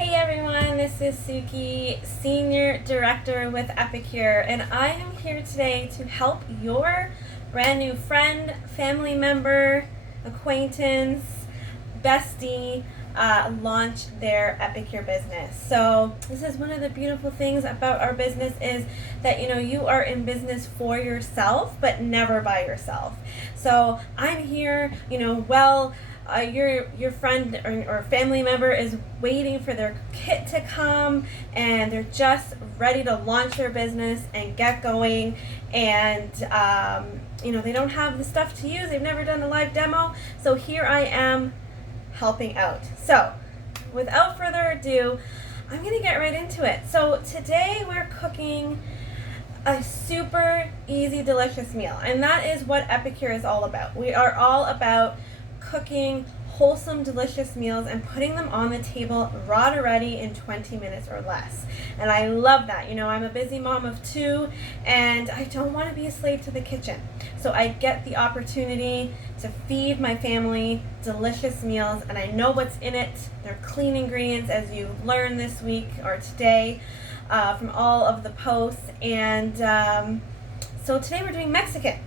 Hey everyone, this is Suki, Senior Director with Epicure, and I am here today to help your brand new friend, family member, acquaintance, bestie launch their Epicure business. So this is one of the beautiful things about our business is that you are in business for yourself, but never by yourself. So I'm here, your friend or family member is waiting for their kit to come and they're just ready to launch their business and get going, and they don't have the stuff to use, they've never done a live demo, so here I am helping out. So without further ado, I'm gonna get right into it. So today we're cooking a super easy, delicious meal, and that is what Epicure is all about. We are all about cooking wholesome, delicious meals and putting them on the table raw to ready in 20 minutes or less. And I love that. I'm a busy mom of two and I don't want to be a slave to the kitchen. So I get the opportunity to feed my family delicious meals, and I know what's in it. They're clean ingredients, as you learned this week or today from all of the posts. And so today we're doing Mexican.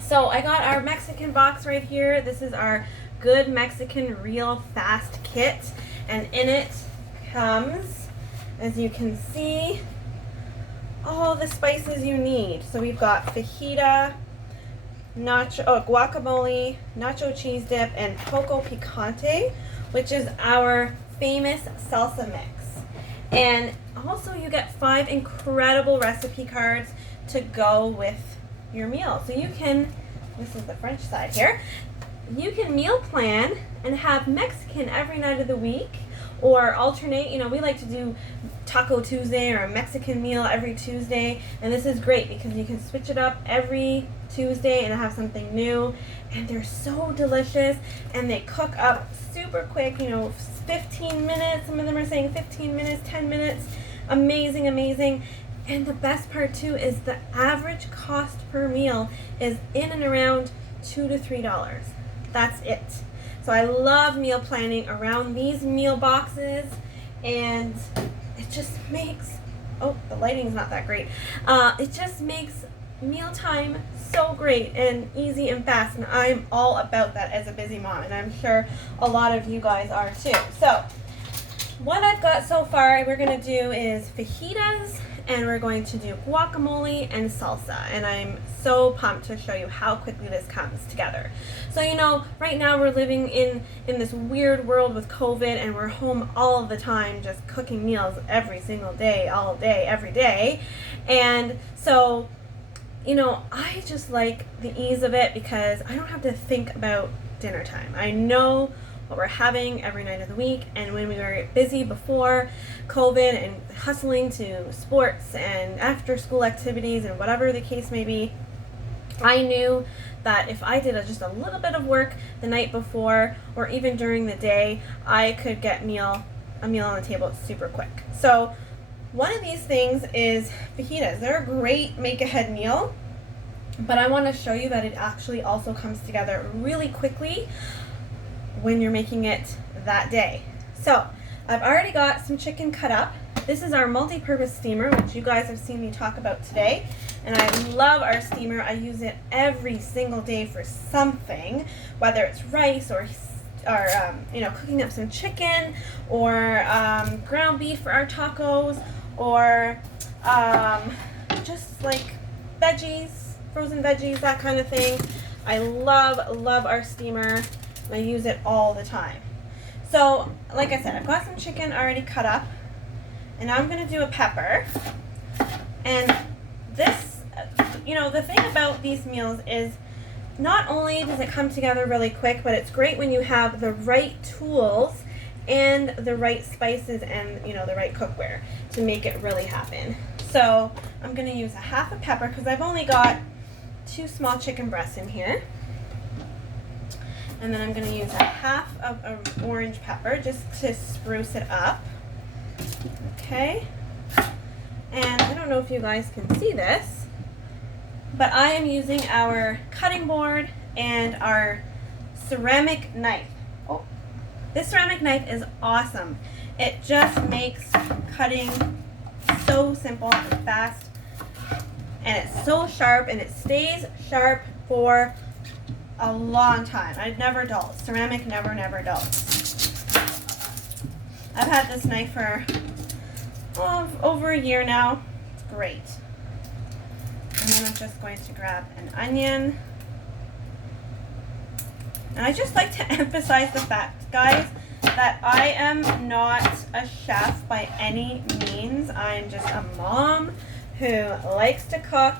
So I got our Mexican box right here. This is our Good Mexican Real Fast Kit, and in it comes, as you can see, all the spices you need. So we've got fajita, guacamole, nacho cheese dip, and poco picante, which is our famous salsa mix. And also you get 5 incredible recipe cards to go with your meal. So you can, this is the French side here, you can meal plan and have Mexican every night of the week, or alternate. We like to do Taco Tuesday or a Mexican meal every Tuesday, and this is great because you can switch it up every Tuesday and have something new, and they're so delicious and they cook up super quick, 15 minutes, some of them are saying 15 minutes, 10 minutes, amazing. And the best part too is the average cost per meal is in and around $2 to $3. That's it. So I love meal planning around these meal boxes, and it just makes, the lighting's not that great. It just makes mealtime so great and easy and fast, and I'm all about that as a busy mom, and I'm sure a lot of you guys are too. So what I've got so far, we're going to do is fajitas, and we're going to do guacamole and salsa, and I'm so pumped to show you how quickly this comes together. So right now we're living in this weird world with COVID, and we're home all of the time just cooking meals every single day, all day, every day. And so I just like the ease of it because I don't have to think about dinner time. I know what we're having every night of the week, and when we were busy before COVID and hustling to sports and after school activities and whatever the case may be, I knew that if I did just a little bit of work the night before or even during the day, I could get a meal on the table super quick. So one of these things is fajitas. They're a great make-ahead meal, but I want to show you that it actually also comes together really quickly when you're making it that day. So I've already got some chicken cut up. This is our multi-purpose steamer, which you guys have seen me talk about today, and I love our steamer. I use it every single day for something, whether it's rice or cooking up some chicken, or ground beef for our tacos, or just like veggies, frozen veggies, that kind of thing. I love our steamer. I use it all the time. So, like I said, I've got some chicken already cut up, and now I'm going to do a pepper. And this, the thing about these meals is not only does it come together really quick, but it's great when you have the right tools and the right spices and, the right cookware to make it really happen. So, I'm going to use a half a pepper because I've only got 2 small chicken breasts in here. And then I'm going to use a half of an orange pepper just to spruce it up. Okay. And I don't know if you guys can see this, but I am using our cutting board and our ceramic knife. Oh, this ceramic knife is awesome. It just makes cutting so simple and fast, and it's so sharp, and it stays sharp for a long time. It never dulls. Ceramic never dulls. I've had this knife for over a year now. It's great. And then I'm just going to grab an onion. And I just like to emphasize the fact, guys, that I am not a chef by any means. I'm just a mom who likes to cook,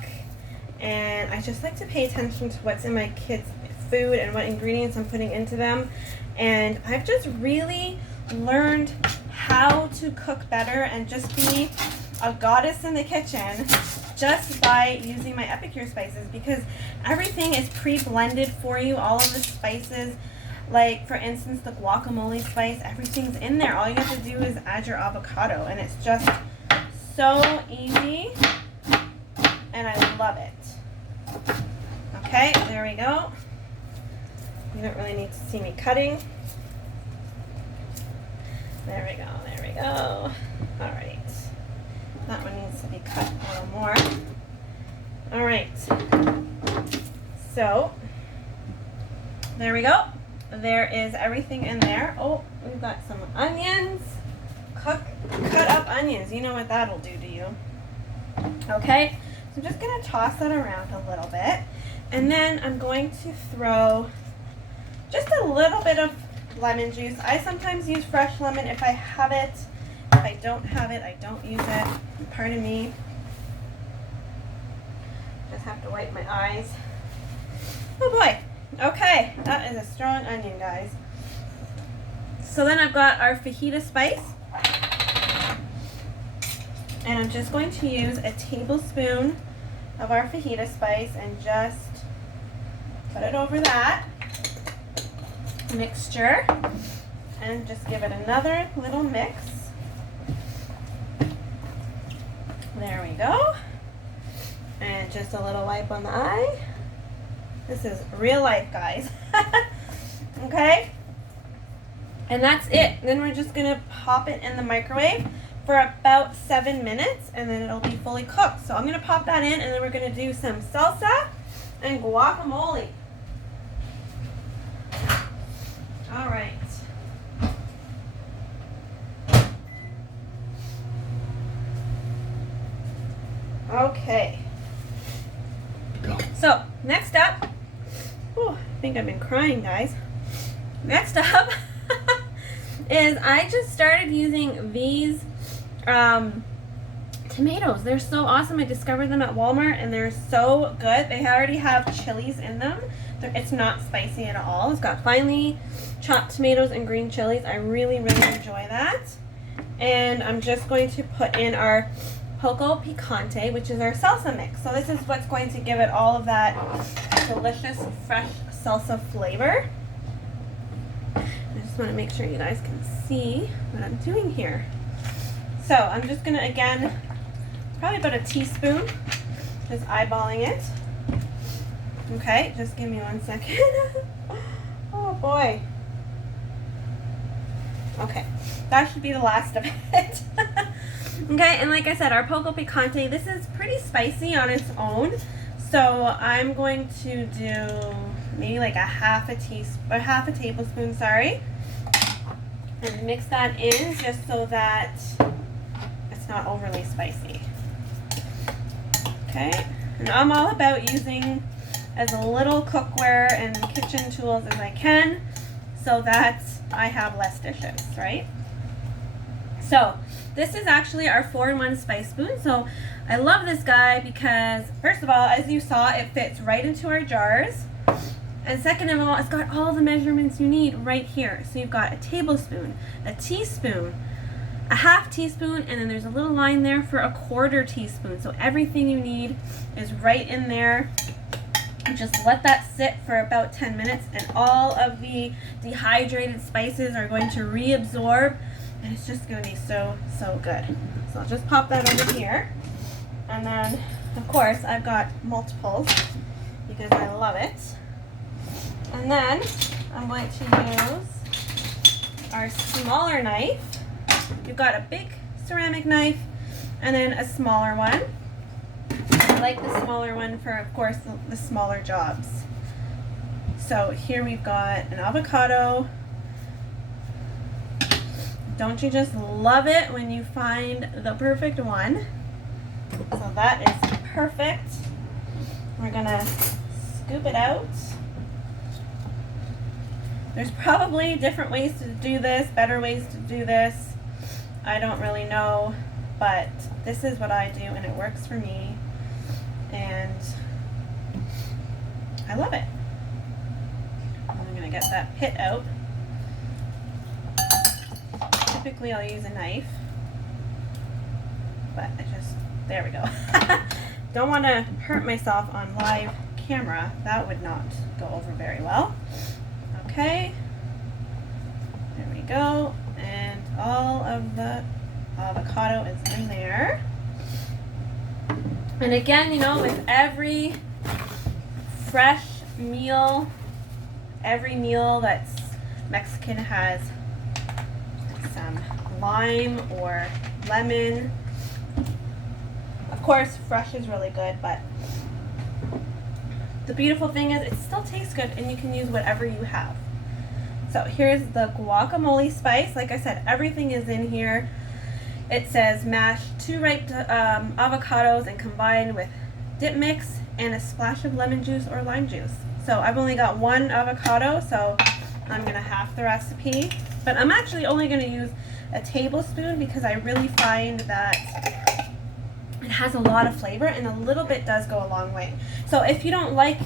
and I just like to pay attention to what's in my kids' food and what ingredients I'm putting into them. And I've just really learned how to cook better and just be a goddess in the kitchen just by using my Epicure spices, because everything is pre-blended for you. All of the spices, like for instance the guacamole spice, everything's in there. All you have to do is add your avocado, and it's just so easy, and I love it. Okay, there we go. You don't really need to see me cutting. There we go, there we go. All right. That one needs to be cut a little more. All right. So, there we go. There is everything in there. Oh, we've got some onions. Cut up onions. You know what that'll do to you. Okay, so I'm just going to toss that around a little bit. And then I'm going to throw just a little bit of lemon juice. I sometimes use fresh lemon if I have it. If I don't have it, I don't use it. Pardon me. Just have to wipe my eyes. Oh boy. Okay, that is a strong onion, guys. So then I've got our fajita spice. And I'm just going to use a tablespoon of our fajita spice and just put it over that mixture and just give it another little mix. There we go. And just a little wipe on the eye. This is real life, guys. Okay? And that's it. Then we're just going to pop it in the microwave for about 7 minutes, and then it'll be fully cooked. So I'm going to pop that in, and then we're going to do some salsa and guacamole. All right. Okay. So, next up, I think I've been crying, guys. Next up is I just started using these tomatoes. They're so awesome. I discovered them at Walmart, and they're so good. They already have chilies in them. It's not spicy at all. It's got finely chopped tomatoes and green chilies. I really, really enjoy that. And I'm just going to put in our poco picante, which is our salsa mix. So this is what's going to give it all of that delicious, fresh salsa flavor. I just want to make sure you guys can see what I'm doing here. So I'm just going to, again, probably about a teaspoon, just eyeballing it. Okay, just give me 1 second. Oh boy. Okay, that should be the last of it. Okay, and like I said, our poco picante, this is pretty spicy on its own. So I'm going to do maybe like a half a tablespoon, sorry. And mix that in just so that it's not overly spicy. Okay, and I'm all about using as little cookware and kitchen tools as I can so that I have less dishes, right? So this is actually our 4-in-1 spice spoon. So I love this guy because, first of all, as you saw, it fits right into our jars. And second of all, it's got all the measurements you need right here. So you've got a tablespoon, a teaspoon, a half teaspoon, and then there's a little line there for a 1/4 teaspoon. So everything you need is right in there. Just let that sit for about 10 minutes, and all of the dehydrated spices are going to reabsorb, and it's just going to be so, so good. So I'll just pop that over here. And then, of course, I've got multiples because I love it. And then I'm going to use our smaller knife you've got a big ceramic knife and then a smaller one. I like the smaller one for, of course, the smaller jobs. So here we've got an avocado. Don't you just love it when you find the perfect one? So that is perfect. We're gonna scoop it out. There's probably different ways to do this, better ways to do this. I don't really know, but this is what I do and it works for me. And I love it. I'm gonna get that pit out. Typically I'll use a knife, but there we go. Don't want to hurt myself on live camera. That would not go over very well. Okay, there we go. And all of the avocado is in there. And again, you know, with every fresh meal, every meal that's Mexican has some lime or lemon. Of course, fresh is really good, but the beautiful thing is it still tastes good and you can use whatever you have. So here's the guacamole spice. Like I said, everything is in here. It says mash 2 ripe avocados and combine with dip mix and a splash of lemon juice or lime juice. So I've only got 1 avocado, so I'm going to half the recipe. But I'm actually only going to use a tablespoon because I really find that it has a lot of flavor and a little bit does go a long way. So if you don't like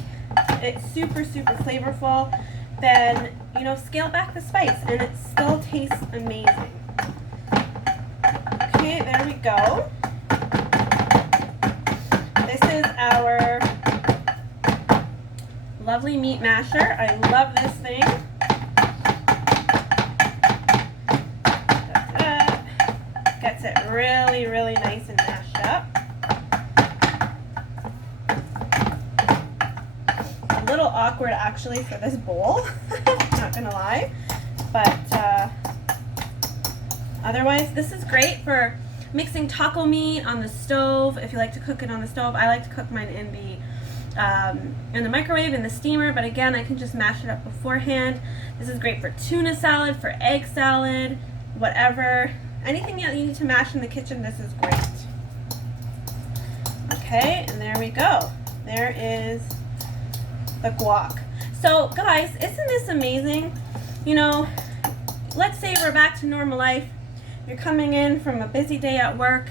it super flavorful, then, you know, scale back the spice and it still tastes amazing. Okay, there we go. This is our lovely meat masher. I love this thing. Gets it really nice and mashed up. A little awkward actually for this bowl, not gonna lie, but otherwise this is great for mixing taco meat on the stove. If you like to cook it on the stove, I like to cook mine in the microwave, in the steamer, but again, I can just mash it up beforehand. This is great for tuna salad, for egg salad, whatever. Anything that you need to mash in the kitchen, this is great. Okay, and there we go. There is the guac. So guys, isn't this amazing? You know, let's say we're back to normal life. You're coming in from a busy day at work.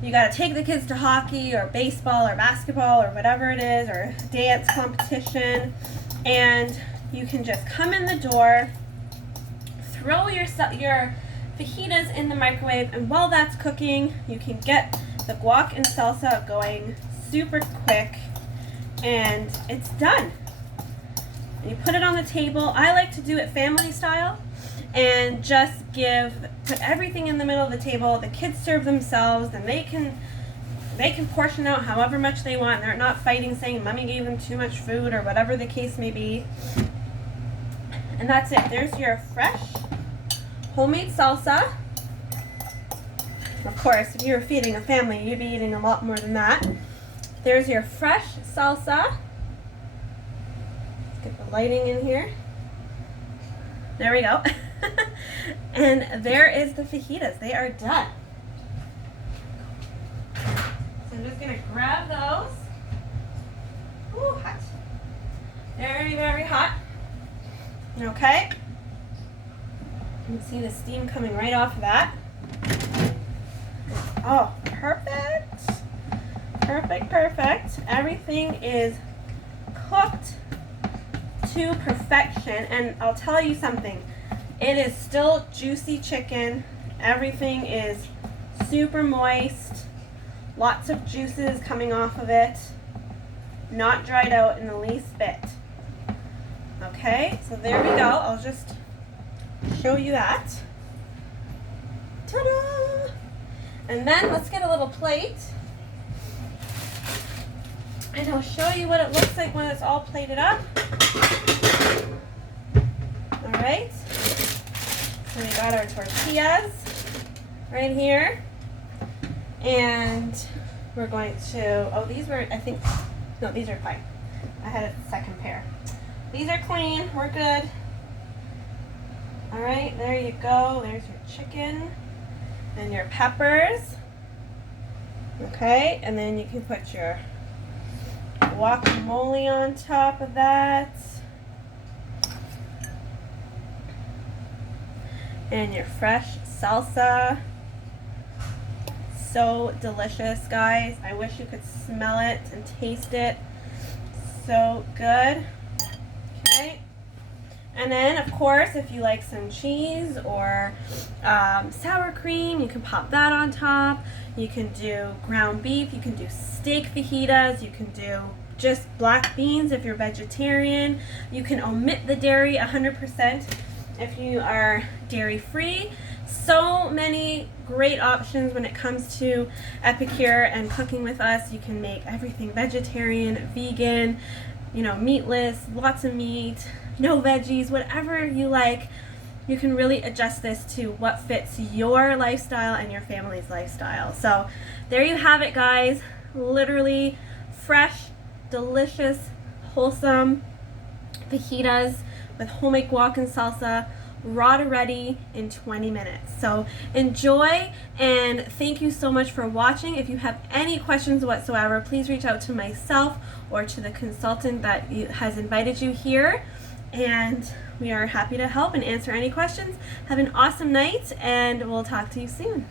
You got to take the kids to hockey or baseball or basketball or whatever it is, or dance competition, and you can just come in the door, throw your fajitas in the microwave, and while that's cooking, you can get the guac and salsa going super quick, and it's done. And you put it on the table. I like to do it family style and just put everything in the middle of the table. The kids serve themselves, and they can portion out however much they want. They're not fighting saying mommy gave them too much food or whatever the case may be. And that's it. There's your fresh homemade salsa. Of course, if you were feeding a family, you'd be eating a lot more than that. There's your fresh salsa. Let's get the lighting in here. There we go. And there is the fajitas. They are done. So I'm just going to grab those. Ooh, hot. Very hot. Okay. You can see the steam coming right off of that. Oh, perfect. Perfect. Everything is cooked to perfection. And I'll tell you something. It is still juicy chicken. Everything is super moist. Lots of juices coming off of it. Not dried out in the least bit. Okay, so there we go. I'll just show you that. Ta-da! And then let's get a little plate. And I'll show you what it looks like when it's all plated up. Alright. So we got our tortillas. right here. And we're going to, oh, these were, I think, no, these are fine. I had a second pair. These are clean, we're good. All right, there you go. There's your chicken and your peppers. Okay, and then you can put your guacamole on top of that. And your fresh salsa. So delicious, guys. I wish you could smell it and taste it. So good. Okay. And then, of course, if you like some cheese or sour cream, you can pop that on top. You can do ground beef. You can do steak fajitas. You can do just black beans if you're vegetarian. You can omit the dairy 100% if you are dairy-free. So many great options when it comes to Epicure and cooking with us. You can make everything vegetarian, vegan, you know, meatless, lots of meat, no veggies, whatever you like. You can really adjust this to what fits your lifestyle and your family's lifestyle. So there you have it, guys. Literally fresh, delicious, wholesome fajitas with homemade guac and salsa, raw to ready in 20 minutes. So enjoy, and thank you so much for watching. If you have any questions whatsoever, please reach out to myself or to the consultant that has invited you here, and we are happy to help and answer any questions. Have an awesome night, and we'll talk to you soon.